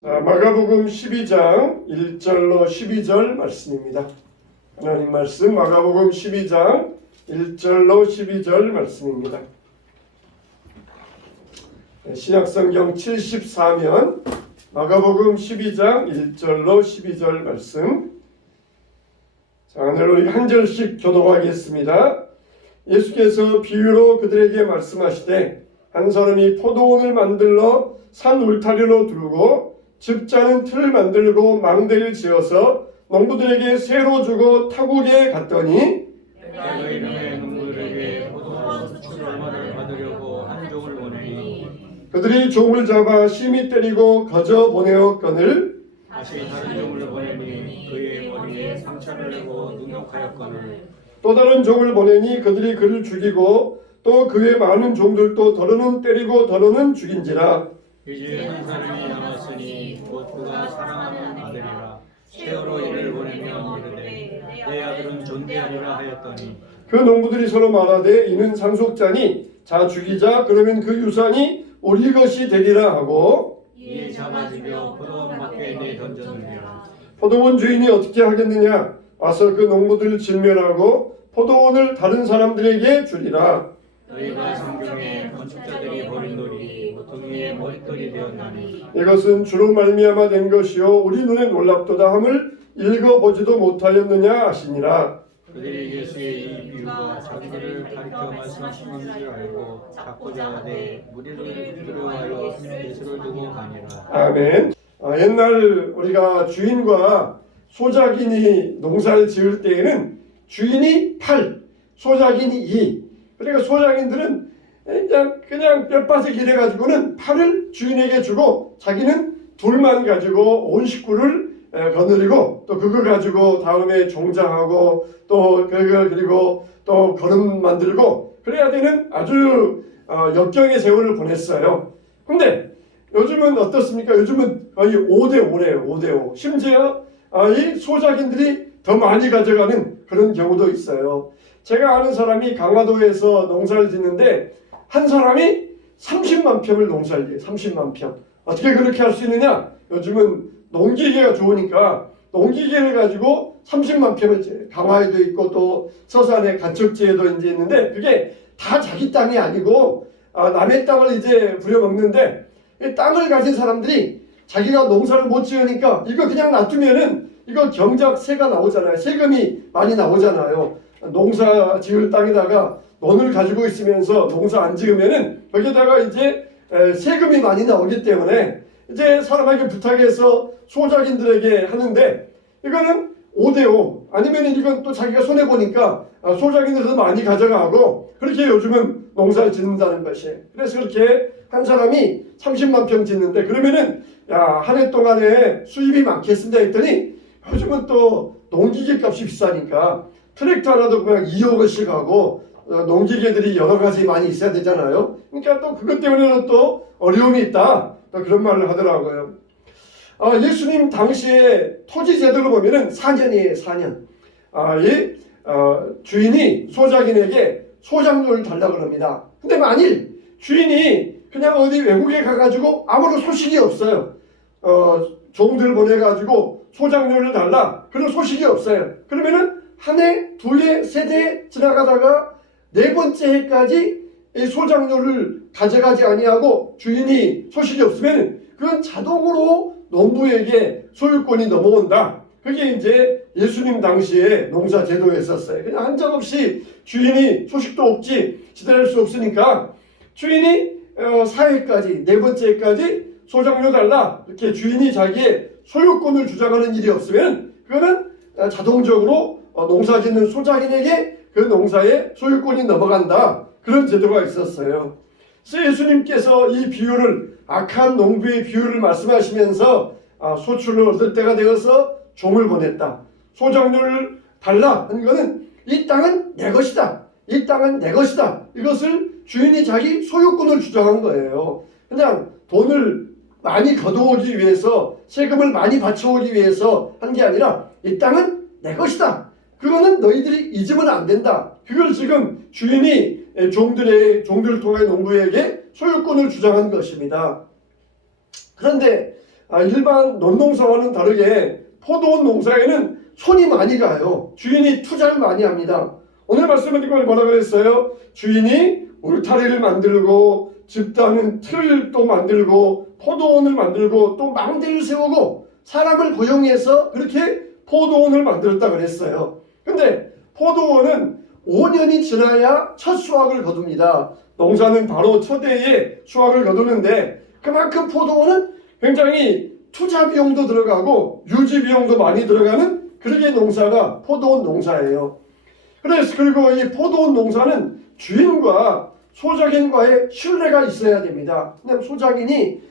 마가복음 12장 1절로 12절 말씀입니다. 하나님 말씀 마가복음 12장 1절로 12절 말씀입니다. 신약성경 74면 마가복음 12장 1절로 12절 말씀. 자, 오늘 우리 한 절씩 교독하겠습니다. 예수께서 비유로 그들에게 말씀하시되 한 사람이 포도원을 만들러 산 울타리로 두르고 집자는 틀을 만들고 망대를 지어서 농부들에게 새로 주고 타국에 갔더니 내가 너희의 농부들에게 포도원 수출 얼마를 받으려고 한 종을 보내니 그들이 종을 잡아 심히 때리고 거저 보내었거늘 다시 다른 종을 보내니 그의 머리에 상처를 내고 능욕하였거늘 또 다른 종을 보내니 그들이 그를 죽이고 또 그의 많은 종들도 더러는 때리고 더러는 죽인지라. 이제 한 사람이 남았으니 곧 그가 사랑하는 아들이라 세월호 이를 보내면 이르되 내 아들은 존대하리라 하였더니 그 농부들이 서로 말하되 이는 상속자니 자 죽이자 그러면 그 유산이 우리 것이 되리라 하고 이에 잡아 죽여 포도원 밖에 내던졌느니라. 포도원 주인이 어떻게 하겠느냐 와서 그 농부들을 진멸하고 포도원을 다른 사람들에게 주리라. 너희가 성경에 건축자들이 버린 돌이 모퉁이의 머릿돌이 되었나니 이것은 주로 말미암아 된 것이요 우리 눈에 놀랍도다 함을 읽어보지도 못하였느냐 하시니라. 그들이 예수의 이 비유가 자기들을 가리켜 말씀하시는 줄 알고 잡고자 하되 무리를 두려워하여 예수를 두고 가니라. 아멘. 옛날 우리가 주인과 소작인이 농사를 지을 때에는 주인이 8, 소작인이 2. 그러니까 소작인들은 그냥 뼈빠지게 일해가지고는 8을 주인에게 주고 자기는 둘만 가지고 온 식구를 거느리고 또 그거 가지고 다음에 종장하고 또 그리고 또 거름 만들고 그래야 되는 아주 역경의 세월을 보냈어요. 근데 요즘은 어떻습니까? 요즘은 거의 5대5래요. 5대5. 심지어 이 소작인들이 더 많이 가져가는 그런 경우도 있어요. 제가 아는 사람이 강화도에서 농사를 짓는데 한 사람이 30만 평을 농사를 지어요. 30만 평. 어떻게 그렇게 할 수 있느냐? 요즘은 농기계가 좋으니까 농기계를 가지고 30만 평을 지어요. 강화에도 있고 또 서산에 간척지에도 이제 있는데 그게 다 자기 땅이 아니고 남의 땅을 이제 부려먹는데 이 땅을 가진 사람들이 자기가 농사를 못 지으니까 이거 그냥 놔두면은 이거 경작세가 나오잖아요. 세금이 많이 나오잖아요. 농사 지을 땅에다가 논을 가지고 있으면서 농사 안 지으면은 거기다가 이제 세금이 많이 나오기 때문에 이제 사람에게 부탁해서 소작인들에게 하는데 이거는 5대5 아니면 이건 또 자기가 손해보니까 소작인들도 많이 가져가고 그렇게 요즘은 농사를 짓는다는 것이에요. 그래서 그렇게 한 사람이 30만 평 짓는데 그러면은 한 해 동안에 수입이 많겠습니다 했더니 요즘은 또 농기계 값이 비싸니까 트랙터 하나도 그냥 2억원씩 하고 농기계들이 여러 가지 많이 있어야 되잖아요. 그러니까 또 그것 때문에는 또 어려움이 있다. 또 그런 말을 하더라고요. 예수님 당시에 토지 제도를 보면은 4년이에요. 4년. 이 주인이 소작인에게 소작료를 달라고 합니다. 근데 만일 주인이 그냥 어디 외국에 가가지고 아무런 소식이 없어요. 종들 보내가지고 소작료를 달라. 그런 소식이 없어요. 그러면은 한 해, 두 해, 세 해 지나가다가 네 번째 해까지 이 소작료를 가져가지 아니하고 주인이 소식이 없으면 그건 자동으로 농부에게 소유권이 넘어온다. 그게 이제 예수님 당시에 농사 제도였었어요. 그냥 한적없이 주인이 소식도 없지 기다릴 수 없으니까 주인이 4회까지 네 번째 해까지 소작료 달라 이렇게 주인이 자기의 소유권을 주장하는 일이 없으면 그거는 자동적으로 농사 짓는 소작인에게 그 농사의 소유권이 넘어간다. 그런 제도가 있었어요. 그래서 예수님께서 이 비유를 악한 농부의 비유를 말씀하시면서 소출을 얻을 때가 되어서 종을 보냈다. 소작료를 달라 한 거는 이 땅은 내 것이다. 이 땅은 내 것이다. 이것을 주인이 자기 소유권을 주장한 거예요. 그냥 돈을 많이 거두오기 위해서 세금을 많이 바쳐오기 위해서 한 게 아니라 이 땅은 내 것이다. 그거는 너희들이 잊으면 안 된다. 그걸 지금 주인이 종들을 통해 농부에게 소유권을 주장한 것입니다. 그런데 일반 논농사와는 다르게 포도원 농사에는 손이 많이 가요. 주인이 투자를 많이 합니다. 오늘 말씀은 이걸 뭐라 그랬어요? 주인이 울타리를 만들고 집단은 틀을 또 만들고 포도원을 만들고 또 망대를 세우고 사람을 고용해서 그렇게 포도원을 만들었다 그랬어요. 근데 포도원은 5년이 지나야 첫 수확을 거둡니다. 농사는 바로 첫 해에 수확을 거두는데 그만큼 포도원은 굉장히 투자 비용도 들어가고 유지 비용도 많이 들어가는 그렇게 농사가 포도원 농사예요. 그래서 그리고 이 포도원 농사는 주인과 소작인과의 신뢰가 있어야 됩니다. 그냥 소작인이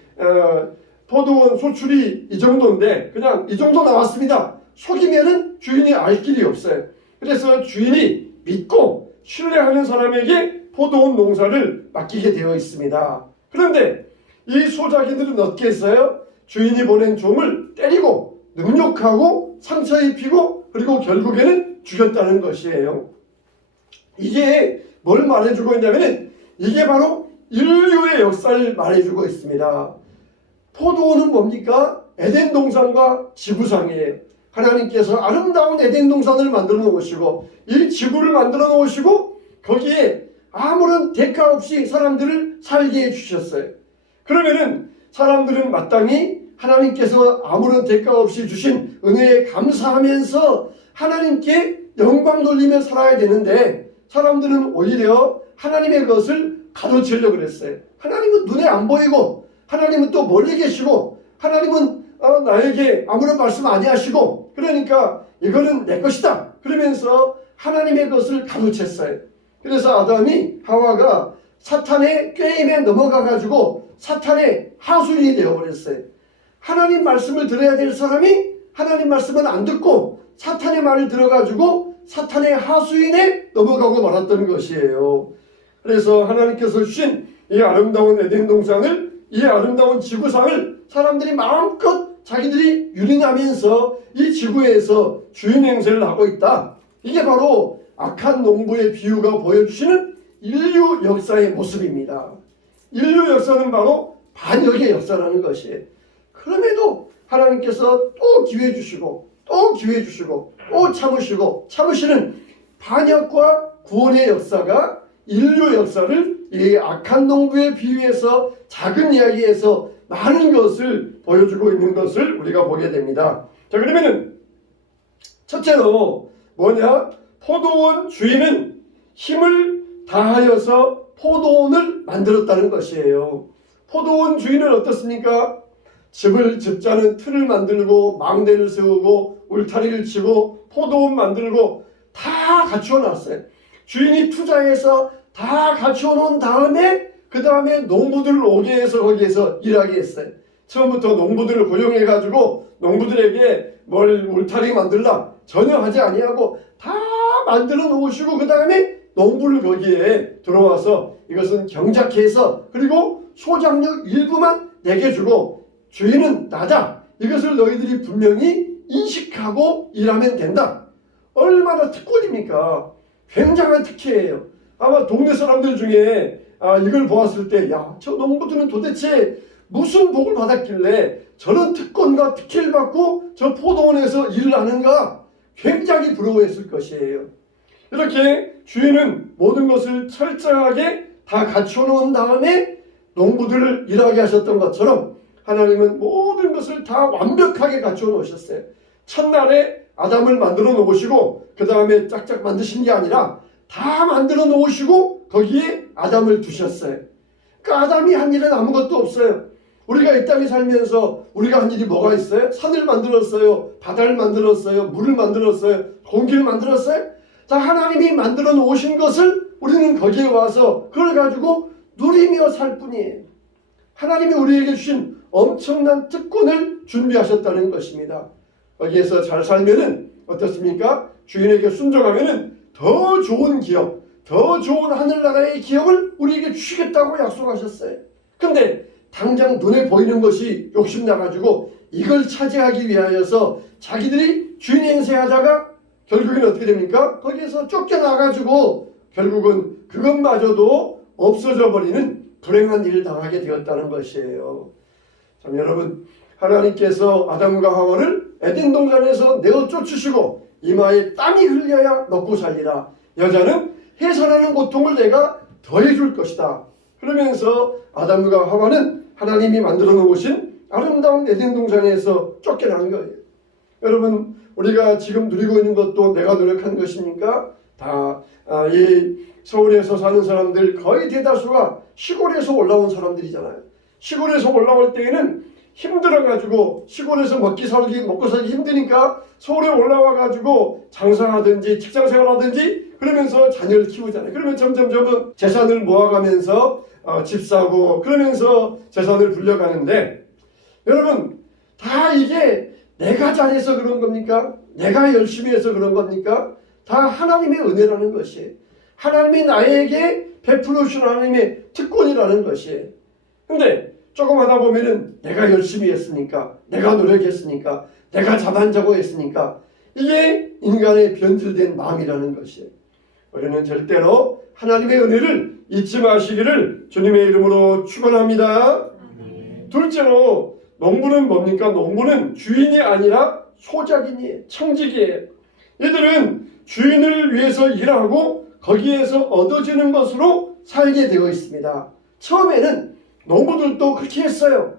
포도원 소출이 이 정도인데 그냥 이 정도 나왔습니다. 속이면은 주인이 알 길이 없어요. 그래서 주인이 믿고 신뢰하는 사람에게 포도원 농사를 맡기게 되어 있습니다. 그런데 이 소작인들은 어떻게 했어요? 주인이 보낸 종을 때리고 능욕하고 상처 입히고 그리고 결국에는 죽였다는 것이에요. 이게 뭘 말해주고 있냐면은 이게 바로 인류의 역사를 말해주고 있습니다. 포도원은 뭡니까? 에덴 동산과 지구상이에요. 하나님께서 아름다운 에덴 동산을 만들어 놓으시고 이 지구를 만들어 놓으시고 거기에 아무런 대가 없이 사람들을 살게 해주셨어요. 그러면은 사람들은 마땅히 하나님께서 아무런 대가 없이 주신 은혜에 감사하면서 하나님께 영광 돌리며 살아야 되는데 사람들은 오히려 하나님의 것을 가로채려고 그랬어요. 하나님은 눈에 안 보이고 하나님은 또 멀리 계시고 하나님은 나에게 아무런 말씀 안 하시고 그러니까 이거는 내 것이다 그러면서 하나님의 것을 가로챘어요. 그래서 아담이 하와가 사탄의 꾀임에 넘어가 가지고 사탄의 하수인이 되어버렸어요. 하나님 말씀을 들어야 될 사람이 하나님 말씀은 안 듣고 사탄의 말을 들어가지고 사탄의 하수인에 넘어가고 말았던 것이에요. 그래서 하나님께서 주신 이 아름다운 에덴 동산을 이 아름다운 지구상을 사람들이 마음껏 자기들이 유린하면서 이 지구에서 주인 행세를 하고 있다. 이게 바로 악한 농부의 비유가 보여주시는 인류 역사의 모습입니다. 인류 역사는 바로 반역의 역사라는 것이에요. 그럼에도 하나님께서 또 기회 주시고 또 기회 주시고 또 참으시는 반역과 구원의 역사가 인류 역사를 이 악한 농부의 비유에서 작은 이야기에서 많은 것을 보여주고 있는 것을 우리가 보게 됩니다. 자, 그러면은 첫째로 뭐냐? 포도원 주인은 힘을 다하여서 포도원을 만들었다는 것이에요. 포도원 주인은 어떻습니까? 집자는 틀을 만들고 망대를 세우고 울타리를 치고 포도원 만들고 다 갖추어 놨어요. 주인이 투자해서 다 갖추어 놓은 다음에 그 다음에 농부들을 오게 해서 거기에서 일하게 했어요. 처음부터 농부들을 고용해 가지고 농부들에게 뭘 울타리 만들라 전혀 하지 아니하고 다 만들어 놓으시고 그 다음에 농부를 거기에 들어와서 이것은 경작해서 그리고 소작력 일부만 내게 주고 주인은 나다. 이것을 너희들이 분명히 인식하고 일하면 된다. 얼마나 특권입니까? 굉장한 특혜예요. 아마 동네 사람들 중에 이걸 보았을 때 야, 저 농부들은 도대체 무슨 복을 받았길래 저런 특권과 특혜를 받고 저 포도원에서 일을 하는가 굉장히 부러워했을 것이에요. 이렇게 주인은 모든 것을 철저하게 다 갖춰 놓은 다음에 농부들을 일하게 하셨던 것처럼 하나님은 모든 것을 다 완벽하게 갖춰 놓으셨어요. 첫날에 아담을 만들어 놓으시고 그 다음에 짝짝 만드신 게 아니라 다 만들어 놓으시고 거기에 아담을 두셨어요. 그러니까 아담이 한 일은 아무것도 없어요. 우리가 이 땅에 살면서 우리가 한 일이 뭐가 있어요? 산을 만들었어요. 바다를 만들었어요. 물을 만들었어요. 공기를 만들었어요. 자, 하나님이 만들어 놓으신 것을 우리는 거기에 와서 그걸 가지고 누리며 살 뿐이에요. 하나님이 우리에게 주신 엄청난 특권을 준비하셨다는 것입니다. 거기에서 잘 살면은 어떻습니까? 주인에게 순종하면은 더 좋은 기업, 더 좋은 하늘나라의 기업을 우리에게 주시겠다고 약속하셨어요. 근데 당장 눈에 보이는 것이 욕심나가지고 이걸 차지하기 위하여서 자기들이 주인 행세하다가 결국엔 어떻게 됩니까? 거기에서 쫓겨나가지고 결국은 그것마저도 없어져 버리는 불행한 일을 당하게 되었다는 것이에요. 참 여러분, 하나님께서 아담과 하와를 에덴 동산에서 내어 쫓으시고 이마에 땀이 흘려야 먹고 살리라. 여자는 해산하는 고통을 내가 더해줄 것이다. 그러면서 아담과 하와는 하나님이 만들어 놓으신 아름다운 에덴 동산에서 쫓겨난 거예요. 여러분, 우리가 지금 누리고 있는 것도 내가 노력한 것입니까? 다 이 서울에서 사는 사람들 거의 대다수가 시골에서 올라온 사람들이잖아요. 시골에서 올라올 때에는 힘들어가지고 시골에서 먹고 살기 힘드니까 서울에 올라와가지고 장사하든지 직장생활하든지 그러면서 자녀를 키우잖아요. 그러면 점점 재산을 모아가면서 집 사고 그러면서 재산을 불려가는데, 여러분, 다 이게 내가 잘해서 그런 겁니까? 내가 열심히 해서 그런 겁니까? 다 하나님의 은혜라는 것이, 하나님이 나에게 베풀어 주신 하나님의 특권이라는 것이. 근데 조금 하다 보면은 내가 열심히 했으니까, 내가 노력했으니까, 내가 잠 안 자고 했으니까, 이게 인간의 변질된 마음이라는 것이. 우리는 절대로 하나님의 은혜를 잊지 마시기를 주님의 이름으로 축원합니다. 둘째로, 농부는 뭡니까? 농부는 주인이 아니라 소작인이에요. 청지기예요. 이들은 주인을 위해서 일하고 거기에서 얻어지는 것으로 살게 되어 있습니다. 처음에는 농부들도 그렇게 했어요.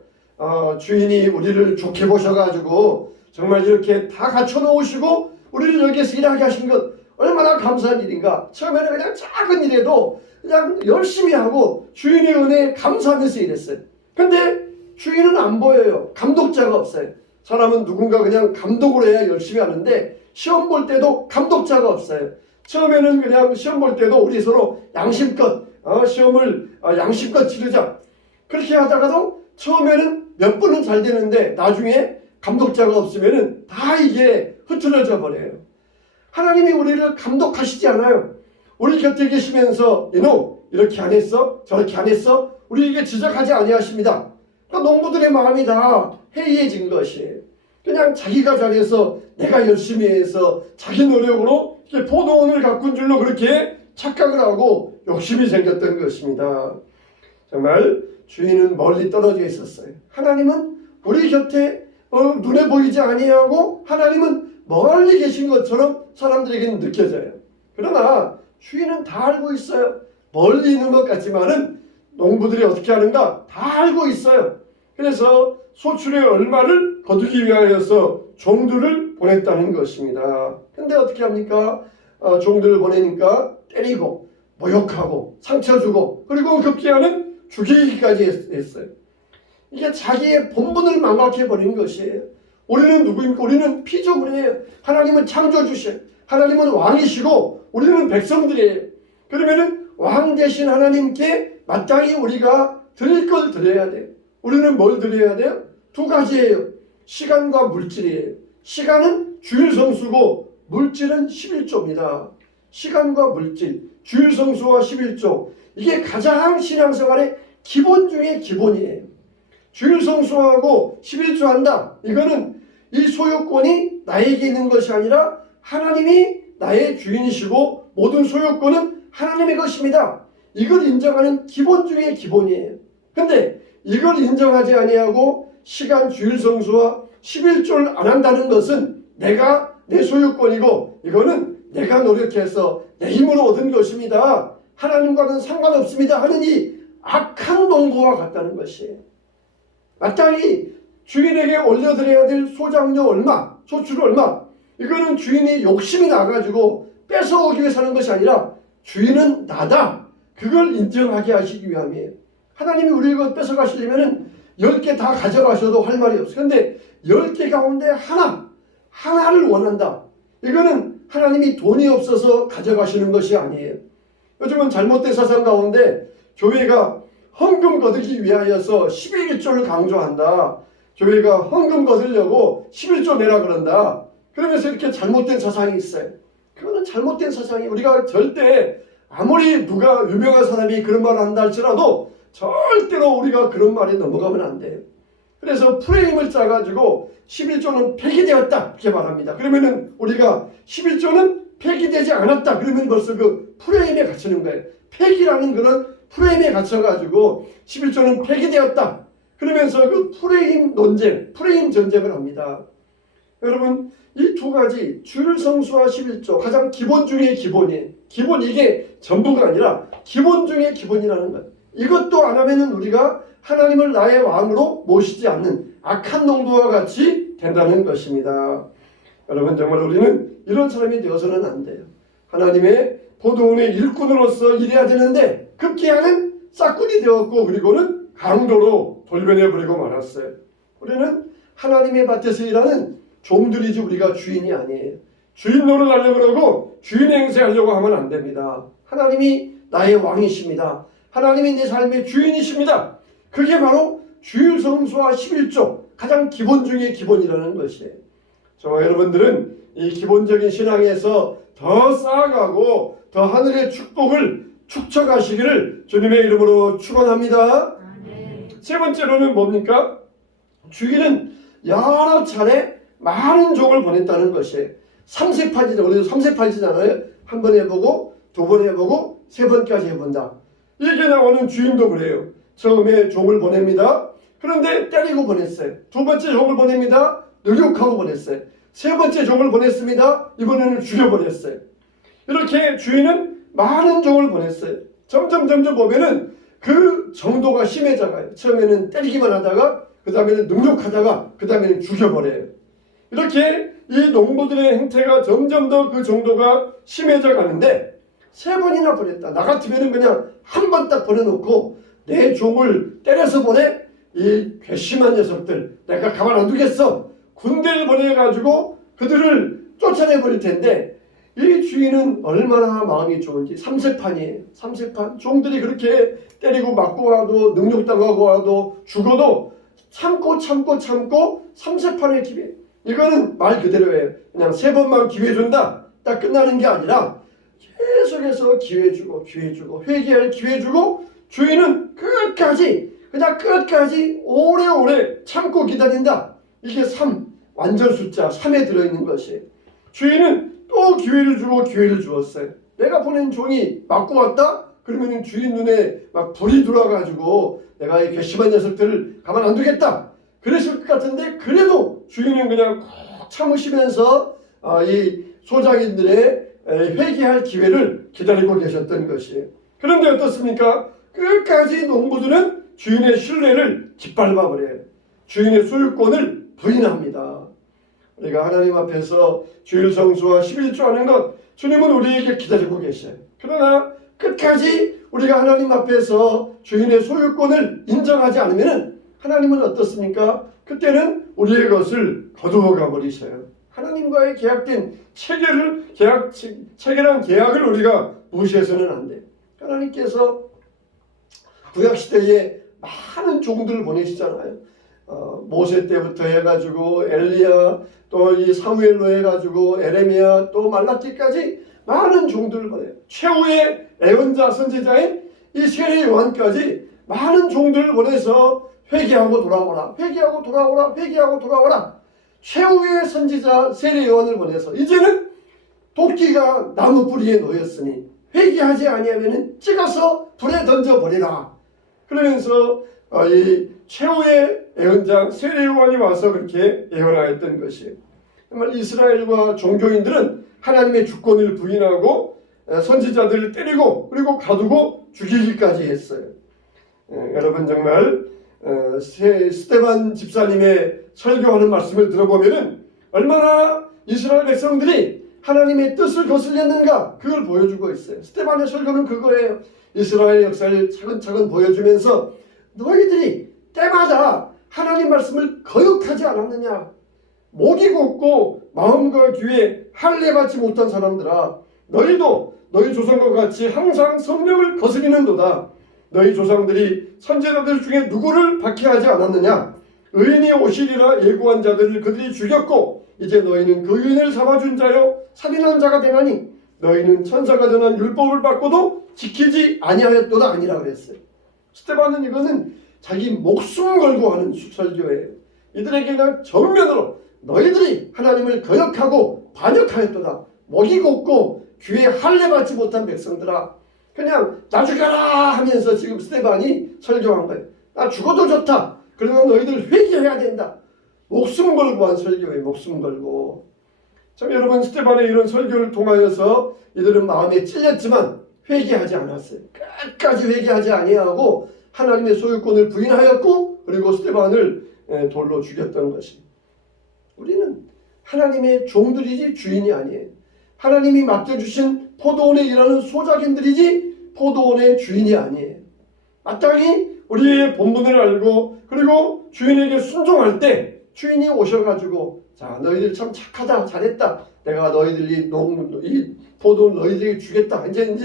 주인이 우리를 좋게 보셔가지고 정말 이렇게 다 갖춰놓으시고 우리를 여기에서 일하게 하신 것 얼마나 감사한 일인가. 처음에는 그냥 작은 일에도 그냥 열심히 하고 주인의 은혜에 감사하면서 일했어요. 근데 주인은 안 보여요. 감독자가 없어요. 사람은 누군가 그냥 감독을 해야 열심히 하는데 시험 볼 때도 감독자가 없어요. 처음에는 그냥 시험 볼 때도 우리 서로 양심껏 시험을 양심껏 치르자. 그렇게 하다가도 처음에는 몇 번은 잘 되는데 나중에 감독자가 없으면은 다 이게 흐트러져 버려요. 하나님이 우리를 감독하시지 않아요. 우리 곁에 계시면서 이놈 이렇게 안 했어? 저렇게 안 했어? 우리에게 지적하지 아니하십니다. 그러니까 농부들의 마음이 다 해이해진 것이, 그냥 자기가 잘해서 내가 열심히 해서 자기 노력으로 포도원을 가꾼 줄로 그렇게 착각을 하고 욕심이 생겼던 것입니다. 정말 주인은 멀리 떨어져 있었어요. 하나님은 우리 곁에 눈에 보이지 아니하고 하나님은 멀리 계신 것처럼 사람들에게는 느껴져요. 그러나 주인은 다 알고 있어요. 멀리 있는 것 같지만은 농부들이 어떻게 하는가 다 알고 있어요. 그래서 소출의 얼마를 거두기 위하여서 종들을 보냈다는 것입니다. 근데 어떻게 합니까? 종들을 보내니까 때리고 모욕하고 상처 주고 그리고 급기야는 죽이기까지 했어요. 이게 자기의 본분을 망각해버린 것이에요. 우리는 누구입니까? 우리는 피조물이에요. 하나님은 창조주셔. 하나님은 왕이시고 우리는 백성들이에요. 그러면은 왕 대신 하나님께 마땅히 우리가 드릴 걸 드려야 돼요. 우리는 뭘 드려야 돼요? 두 가지예요. 시간과 물질이에요. 시간은 주일 성수고 물질은 11조입니다. 시간과 물질, 주일 성수와 11조, 이게 가장 신앙생활의 기본 중에 기본이에요. 주일 성수하고 11조 한다. 이거는 이 소유권이 나에게 있는 것이 아니라 하나님이 나의 주인이시고 모든 소유권은 하나님의 것입니다. 이걸 인정하는 기본 중에 기본이에요. 근데 이걸 인정하지 아니하고 시간 주일 성수와 11조를 안 한다는 것은 내 소유권이고 이거는 내가 노력해서 내 힘으로 얻은 것입니다. 하나님과는 상관없습니다 하는 이 악한 농부와 같다는 것이에요. 마땅히 주인에게 올려드려야 될 소장료 얼마, 소출 얼마, 이거는 주인이 욕심이 나가지고 뺏어오기 위해 사는 것이 아니라 주인은 나다. 그걸 인정하게 하시기 위함이에요. 하나님이 우리가 뺏어가시려면 10개 다 가져가셔도 할 말이 없어요. 그런데 10개 가운데 하나를 원한다. 이거는 하나님이 돈이 없어서 가져가시는 것이 아니에요. 요즘은 잘못된 사상 가운데 교회가 헌금 거두기 위하여서 11조를 강조한다. 교회가 헌금 거두려고 11조 내라 그런다. 그러면서 이렇게 잘못된 사상이 있어요. 그거는 잘못된 사상이, 우리가 절대 아무리 누가 유명한 사람이 그런 말을 한다 할지라도 절대로 우리가 그런 말에 넘어가면 안 돼요. 그래서 프레임을 짜가지고 11조는 폐기되었다 이렇게 말합니다. 그러면은 우리가 11조는 폐기되지 않았다 그러면 벌써 그 프레임에 갇히는 거예요. 폐기라는 그런 프레임에 갇혀가지고 11조는 폐기되었다. 그러면서 그 프레임 논쟁, 프레임 전쟁을 합니다. 여러분, 이 두 가지 주일 성수와 11조 가장 기본 중의 기본이에요. 기본, 이게 전부가 아니라 기본 중의 기본이라는 것. 이것도 안 하면은 우리가 하나님을 나의 왕으로 모시지 않는 악한 농부와 같이 된다는 것입니다. 여러분, 정말 우리는 이런 사람이 되어서는 안 돼요. 하나님의 포도원의 일꾼으로서 일해야 되는데 급기야는 싹군이 되었고, 그리고는 강도로 돌변해버리고 말았어요. 우리는 하나님의 밭에서 일하는 종들이지 우리가 주인이 아니에요. 주인 노릇하려고 그러고 주인 행세하려고 하면 안 됩니다. 하나님이 나의 왕이십니다. 하나님이 내 삶의 주인이십니다. 그게 바로 주일 성수와 11조 가장 기본 중의 기본이라는 것이에요. 저와 여러분들은 이 기본적인 신앙에서 더 쌓아가고 더 하늘의 축복을 축적하시기를 주님의 이름으로 축원합니다. 세 번째로는 뭡니까? 주인은 여러 차례 많은 종을 보냈다는 것이에요. 3세파지죠. 우리도 3세파지잖아요. 한 번 해보고, 두 번 해보고, 세 번까지 해본다. 이게 나오는 주인도 그래요. 처음에 종을 보냅니다. 그런데 때리고 보냈어요. 두 번째 종을 보냅니다. 능욕하고 보냈어요. 세 번째 종을 보냈습니다. 이번에는 죽여버렸어요. 이렇게 주인은 많은 종을 보냈어요. 점점 보면은 그 정도가 심해져가요. 처음에는 때리기만 하다가, 그 다음에는 능욕하다가, 그 다음에는 죽여버려요. 이렇게 이 농부들의 행태가 점점 더 그 정도가 심해져 가는데 세 번이나 보냈다. 나 같으면 그냥 한 번 딱 보내놓고 내 종을 때려서 보내? 이 괘씸한 녀석들 내가 가만 안 두겠어. 군대를 보내가지고 그들을 쫓아내버릴 텐데 이 주인은 얼마나 마음이 좋은지. 3세판이에요. 3세판. 종들이 그렇게 때리고 맞고 와도 능욕당하고 와도 죽어도 참고 3세판의 기회. 이거는 말 그대로예요. 그냥 세 번만 기회 준다. 딱 끝나는 게 아니라 계속해서 기회 주고 회개할 기회 주고 주인은 끝까지 그냥 끝까지 오래오래 참고 기다린다. 이게 3 완전 숫자 3에 들어있는 것이에요. 주인은 또 기회를 주었어요. 내가 보낸 종이 맞고 왔다? 그러면 주인 눈에 막 불이 들어와가지고 내가 이 괘씸한 녀석들을 가만 안 두겠다. 그랬을 것 같은데 그래도 주인은 그냥 꼭 참으시면서 이 소작인들의 회개할 기회를 기다리고 계셨던 것이에요. 그런데 어떻습니까? 끝까지 농부들은 주인의 신뢰를 짓밟아 버려요. 주인의 소유권을 부인합니다. 우리가 하나님 앞에서 주일 성수와 11조 하는 것 주님은 우리에게 기다리고 계셔요. 그러나 끝까지 우리가 하나님 앞에서 주인의 소유권을 인정하지 않으면 하나님은 어떻습니까? 그때는 우리의 것을 거두어가 버리셔요. 하나님과의 계약된 체결한 계약을 우리가 무시해서는 안 돼요. 하나님께서 구약시대에 많은 종들을 보내시잖아요. 모세 때부터 해가지고 엘리야, 또 이 사무엘로 해가지고 에레미야, 또 말라기까지 많은 종들을 보내요. 최후의 예언자 선지자인 이 세례 요한까지 많은 종들을 보내서 회개하고 돌아오라. 최후의 선지자 세례 요한을 보내서 이제는 도끼가 나무 뿌리에 놓였으니 회개하지 아니하면 찍어서 불에 던져버리라. 그러면서 이 최후의 예언자 세례 요한이 와서 그렇게 예언하였던 것이에요. 정말 이스라엘과 종교인들은 하나님의 주권을 부인하고 선지자들을 때리고 그리고 가두고 죽이기까지 했어요. 여러분 정말 스데반 집사님의 설교하는 말씀을 들어보면 얼마나 이스라엘 백성들이 하나님의 뜻을 거슬렸는가 그걸 보여주고 있어요. 스데반의 설교는 그거예요. 이스라엘 역사를 차근차근 보여주면서 너희들이 때마다 하나님 말씀을 거역하지 않았느냐. 목이 곧고 마음과 귀에 할례 받지 못한 사람들아, 너희도 너희 조상과 같이 항상 성령을 거스리는도다. 너희 조상들이 선지자들 중에 누구를 박해하지 않았느냐. 의인이 오시리라 예고한 자들을 그들이 죽였고 이제 너희는 그 의인을 삼아준 자요 살인한 자가 되나니 너희는 천사가 전한 율법을 받고도 지키지 아니하였도다 아니라 그랬어요. 스데반은 이거는 자기 목숨 걸고 하는 설교예요. 이들에게 그냥 정면으로 너희들이 하나님을 거역하고 반역하였도다. 목이 곧고 귀에 할례 받지 못한 백성들아, 그냥 나 죽여라 하면서 지금 스데반이 설교한 거예요. 나 죽어도 좋다. 그러나 너희들 회개해야 된다. 목숨 걸고 한 설교에 목숨 걸고. 참 여러분, 스데반의 이런 설교를 통하여서 이들은 마음에 찔렸지만 회개하지 않았어요. 끝까지 회개하지 아니하고 하나님의 소유권을 부인하였고, 그리고 스데반을 돌로 죽였던 것입니다. 우리는 하나님의 종들이지 주인이 아니에요. 하나님이 맡겨주신 포도원에 일하는 소작인들이지 포도원의 주인이 아니에요. 마땅히 우리의 본분을 알고 그리고 주인에게 순종할 때 주인이 오셔가지고, 자, 너희들 참 착하다, 잘했다, 내가 너희들 이 포도원 너희들에게 주겠다, 이제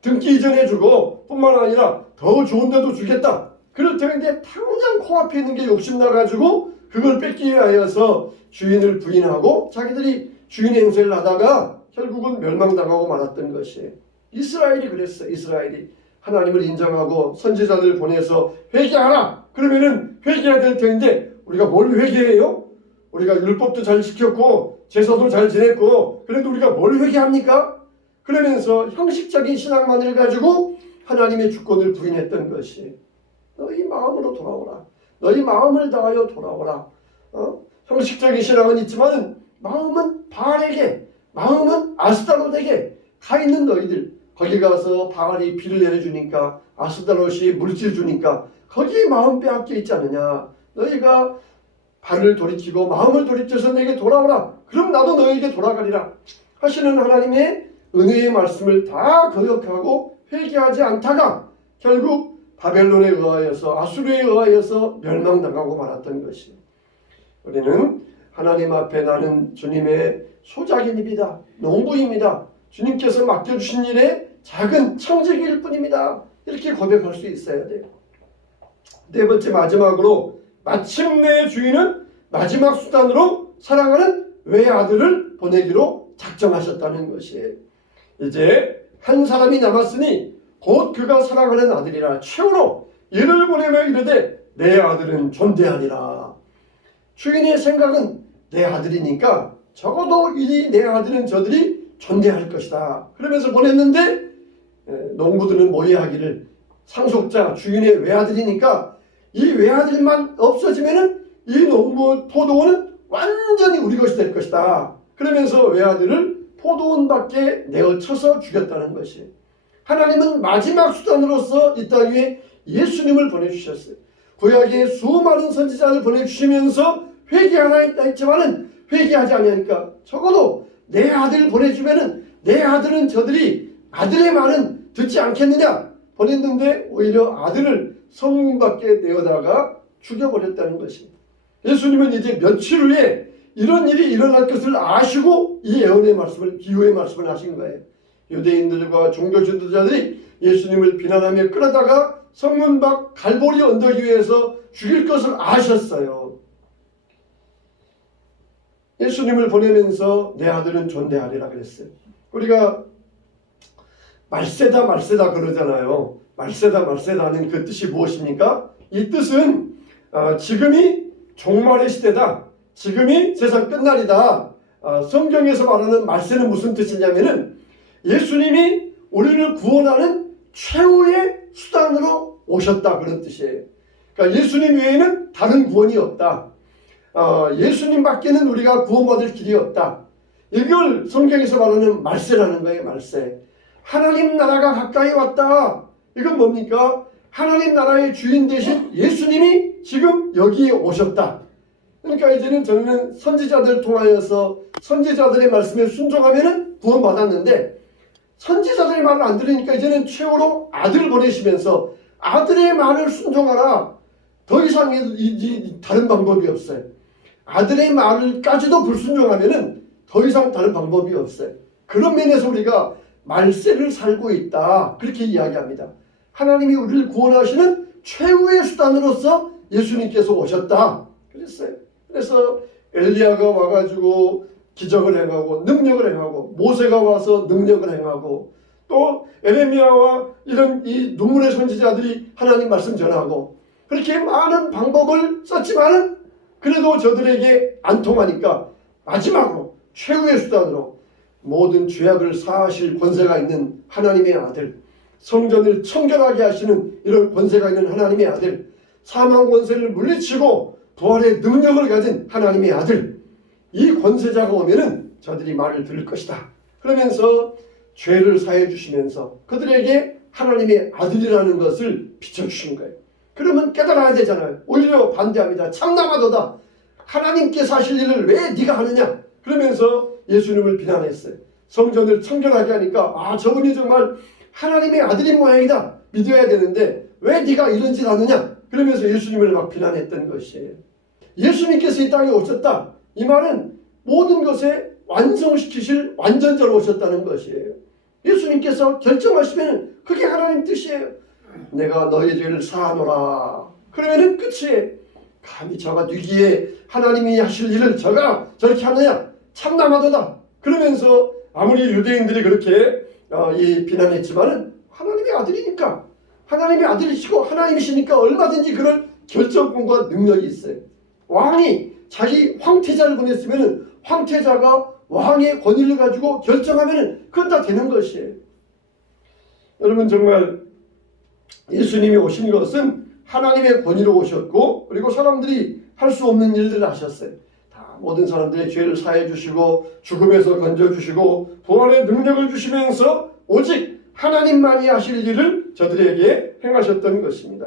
등기 이전해주고 뿐만 아니라 더 좋은 데도 주겠다. 그럴 텐데 당장 코앞에 있는 게 욕심나가지고 그걸 뺏기 위하여서 주인을 부인하고 자기들이 주인 행세를 하다가 결국은 멸망당하고 말았던 것이에요. 이스라엘이 그랬어요. 이스라엘이 하나님을 인정하고 선지자들 보내서 회개하라. 그러면은 회개해야 될 텐데 우리가 뭘 회개해요? 우리가 율법도 잘 지켰고 제사도 잘 지냈고 그래도 우리가 뭘 회개합니까? 그러면서 형식적인 신앙만을 가지고 하나님의 주권을 부인했던 것이, 너희 마음으로 돌아오라. 너희 마음을 다하여 돌아오라. 형식적인 신앙은 있지만 마음은 바알에게, 마음은 아스타롯에게 가 있는 너희들, 거기 가서 바알이 비를 내려주니까, 아스타롯이 물질 주니까 거기에 마음 빼앗겨 있지 않느냐. 너희가 발을 돌이키고 마음을 돌이켜서 내게 돌아오라. 그럼 나도 너희에게 돌아가리라 하시는 하나님의 은혜의 말씀을 다 거역하고 회개하지 않다가 결국 바벨론에 의하여서, 아수르에 의하여서 멸망당하고 말았던 것이, 우리는 하나님 앞에 나는 주님의 소작인입니다. 농부입니다. 주님께서 맡겨주신 일에 작은 청지기일 뿐입니다. 이렇게 고백할 수 있어야 돼요. 네 번째, 마지막으로 마침내 주인은 마지막 수단으로 사랑하는 외아들을 보내기로 작정하셨다는 것이에요. 이제 한 사람이 남았으니 곧 그가 사랑하는 아들이라 최후로 이를 보내며 이르되 내 아들은 존대하니라. 주인의 생각은 내 아들이니까 적어도 이 내 아들은 저들이 존대할 것이다. 그러면서 보냈는데 농부들은 모의하기를, 상속자 주인의 외아들이니까 이 외아들만 없어지면은 이 농부 포도원은 완전히 우리 것이 될 것이다. 그러면서 외아들을 포도원 밖에 내어쳐서 죽였다는 것이, 하나님은 마지막 수단으로서 이 땅 위에 예수님을 보내주셨어요. 구약에 수많은 선지자를 보내주시면서 회개하라 했지만은 회개하지 않으니까 적어도 내 아들 보내주면은 내 아들은 저들이 아들의 말은 듣지 않겠느냐 보냈는데 오히려 아들을 성문 밖에 내어다가 죽여버렸다는 것입니다. 예수님은 이제 며칠 후에 이런 일이 일어날 것을 아시고 이 예언의 말씀을, 기후의 말씀을 하신 거예요. 유대인들과 종교 지도자들이 예수님을 비난하며 끌어다가 성문 밖 갈보리 언덕 위에서 죽일 것을 아셨어요. 예수님을 보내면서 내 아들은 존대하리라 그랬어요. 우리가 말세다 말세다 그러잖아요. 말세다 말세다는 그 뜻이 무엇입니까? 이 뜻은 지금이 종말의 시대다. 지금이 세상 끝날이다. 성경에서 말하는 말세는 무슨 뜻이냐면은 예수님이 우리를 구원하는 최후의 수단으로 오셨다, 그런 뜻이에요. 그러니까 예수님 외에는 다른 구원이 없다. 예수님 밖에는 우리가 구원받을 길이 없다. 이걸 성경에서 말하는 말세라는 거예요. 말세. 하나님 나라가 가까이 왔다. 이건 뭡니까? 하나님 나라의 주인 되신 예수님이 지금 여기에 오셨다. 그러니까 이제는 저는 선지자들 통하여서 선지자들의 말씀에 순종하면은 구원받았는데, 선지자들의 말을 안 들으니까 이제는 최후로 아들을 보내시면서 아들의 말을 순종하라. 더 이상 다른 방법이 없어요. 아들의 말을까지도 불순종하면은 더 이상 다른 방법이 없어요. 그런 면에서 우리가 말세를 살고 있다, 그렇게 이야기합니다. 하나님이 우리를 구원하시는 최후의 수단으로서 예수님께서 오셨다 그랬어요. 그래서 엘리야가 와가지고 기적을 행하고 능력을 행하고, 모세가 와서 능력을 행하고, 또 에레미야와 이런 이 눈물의 선지자들이 하나님 말씀 전하고, 그렇게 많은 방법을 썼지만은 그래도 저들에게 안 통하니까 마지막으로 최후의 수단으로 모든 죄악을 사하실 권세가 있는 하나님의 아들, 성전을 청결하게 하시는 이런 권세가 있는 하나님의 아들, 사망 권세를 물리치고 부활의 능력을 가진 하나님의 아들, 이 권세자가 오면은 저들이 말을 들을 것이다. 그러면서 죄를 사해 주시면서 그들에게 하나님의 아들이라는 것을 비춰주신 거예요. 그러면 깨달아야 되잖아요. 오히려 반대합니다. 참나마도다. 하나님께서 하실 일을 왜 네가 하느냐. 그러면서 예수님을 비난했어요. 성전을 청결하게 하니까 저분이 정말 하나님의 아들인 모양이다. 믿어야 되는데 왜 네가 이런 짓 하느냐. 그러면서 예수님을 막 비난했던 것이에요. 예수님께서 이 땅에 오셨다. 이 말은 모든 것에 완성시키실 완전자로 오셨다는 것이에요. 예수님께서 결정하시면 그게 하나님 뜻이에요. 내가 너희 죄를 사하노라. 그러면은 끝이에요. 감히 저가 뉘기에 하나님이 하실 일을 저가 저렇게 하느냐. 참나마도다. 그러면서 아무리 유대인들이 그렇게 비난했지만은 하나님의 아들이니까, 하나님의 아들이시고 하나님이시니까 얼마든지 그런 결정권과 능력이 있어요. 왕이 자기 황태자를 보냈으면은 황태자가 왕의 권위를 가지고 결정하면은 그건 다 되는 것이에요. 여러분, 정말 예수님이 오신 것은 하나님의 권위로 오셨고, 그리고 사람들이 할 수 없는 일들을 하셨어요. 다 모든 사람들의 죄를 사해 주시고 죽음에서 건져 주시고 부활의 능력을 주시면서 오직 하나님만이 하실 일을 저들에게 행하셨던 것입니다.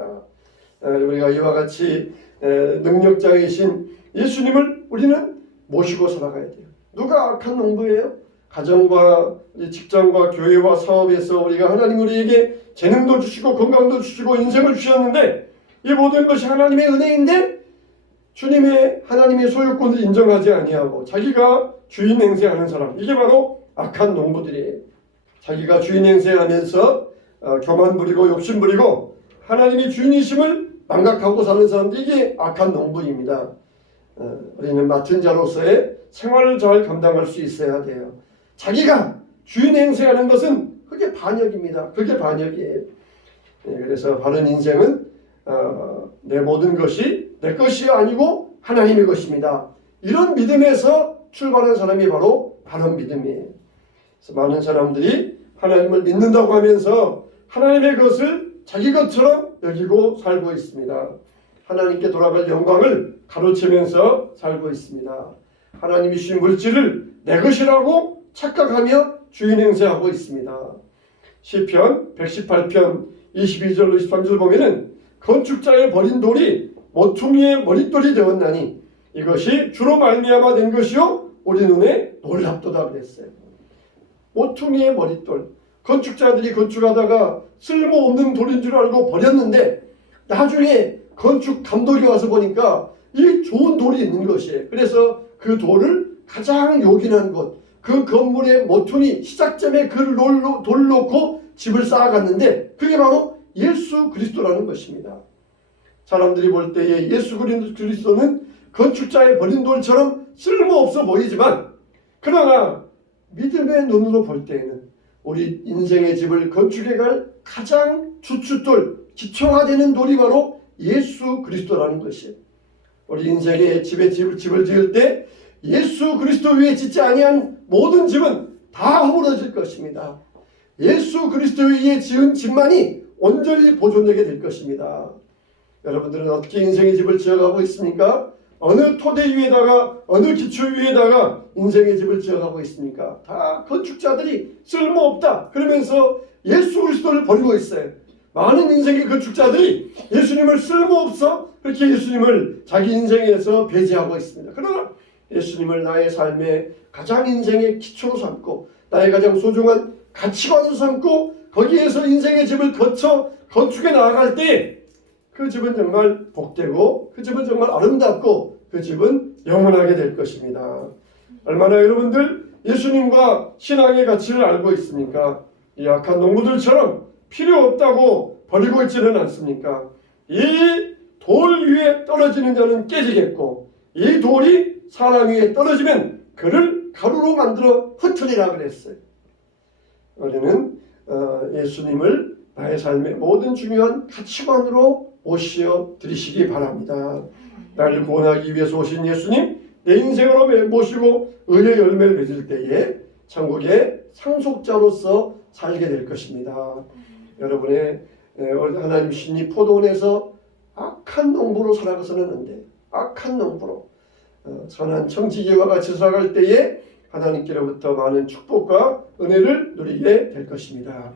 우리가 이와 같이 능력자이신 예수님을 우리는 모시고 살아가야 돼요. 누가 악한 농부예요? 가정과 직장과 교회와 사업에서 우리가 하나님 우리에게 재능도 주시고 건강도 주시고 인생을 주셨는데 이 모든 것이 하나님의 은혜인데 주님의 하나님의 소유권을 인정하지 아니하고 자기가 주인 행세하는 사람, 이게 바로 악한 농부들이에요. 자기가 주인 행세하면서 교만 부리고 욕심 부리고 하나님이 주인이심을 망각하고 사는 사람들, 이게 악한 농부입니다. 우리는 맡은 자로서의 생활을 잘 감당할 수 있어야 돼요. 자기가 주인 행세하는 것은 그게 반역입니다. 그게 반역이에요. 그래서 바른 인생은 내 모든 것이 내 것이 아니고 하나님의 것입니다. 이런 믿음에서 출발한 사람이 바로 바른 믿음이에요. 그래서 많은 사람들이 하나님을 믿는다고 하면서 하나님의 것을 자기 것처럼 여기고 살고 있습니다. 하나님께 돌아갈 영광을 가로채면서 살고 있습니다. 하나님이 주신 물질을 내 것이라고 착각하며 주인 행세하고 있습니다. 시편 118편 22절 23절 보면은 건축자의 버린 돌이 모퉁이의 머릿돌이 되었나니 이것이 주로 말미암아 된 것이요 우리 눈에 놀랍도다 그랬어요. 모퉁이의 머릿돌, 건축자들이 건축하다가 쓸모없는 돌인 줄 알고 버렸는데 나중에 건축 감독이 와서 보니까 이 좋은 돌이 있는 것이에요. 그래서 그 돌을 가장 요긴한 곳, 그 건물의 모퉁이 시작점에 그 돌을 놓고 집을 쌓아갔는데 그게 바로 예수 그리스도라는 것입니다. 사람들이 볼 때에 예수 그리스도는 건축자의 버린 돌처럼 쓸모없어 보이지만, 그러나 믿음의 눈으로 볼 때에는 우리 인생의 집을 건축해갈 가장 주춧돌, 기초가 되는 돌이 바로 예수 그리스도라는 것이에요. 우리 인생의 집을 지을 때 예수 그리스도 위에 짓지 아니한 모든 집은 다 허물어질 것입니다. 예수 그리스도 위에 지은 집만이 온전히 보존되게 될 것입니다. 여러분들은 어떻게 인생의 집을 지어가고 있습니까? 어느 토대 위에다가, 어느 기초 위에다가 인생의 집을 지어가고 있습니까? 다 건축자들이 쓸모없다 그러면서 예수 그리스도를 버리고 있어요. 많은 인생의 건축자들이 예수님을 쓸모없어 그렇게 예수님을 자기 인생에서 배제하고 있습니다. 그러나 예수님을 나의 삶의 가장 인생의 기초로 삼고 나의 가장 소중한 가치관으로 삼고 거기에서 인생의 집을 거쳐 건축해 나아갈 때 그 집은 정말 복되고 그 집은 정말 아름답고 그 집은 영원하게 될 것입니다. 얼마나 여러분들 예수님과 신앙의 가치를 알고 있습니까? 이 악한 농부들처럼 필요 없다고 버리고 있지는 않습니까? 이 돌 위에 떨어지는 자는 깨지겠고 이 돌이 사람 위에 떨어지면 그를 가루로 만들어 흩으리라 그랬어요. 우리는 예수님을 나의 삶의 모든 중요한 가치관으로 모시어 드리시기 바랍니다. 나를 구원하기 위해서 오신 예수님, 내 인생으로 모시고 의의 열매를 맺을 때에 천국의 상속자로서 살게 될 것입니다. 여러분의 하나님 신이 포도원에서 악한 농부로 살아가서는 안 돼. 악한 농부로 선한 청지기와 같이 살아갈 때에 하나님께로부터 많은 축복과 은혜를 누리게 될 것입니다.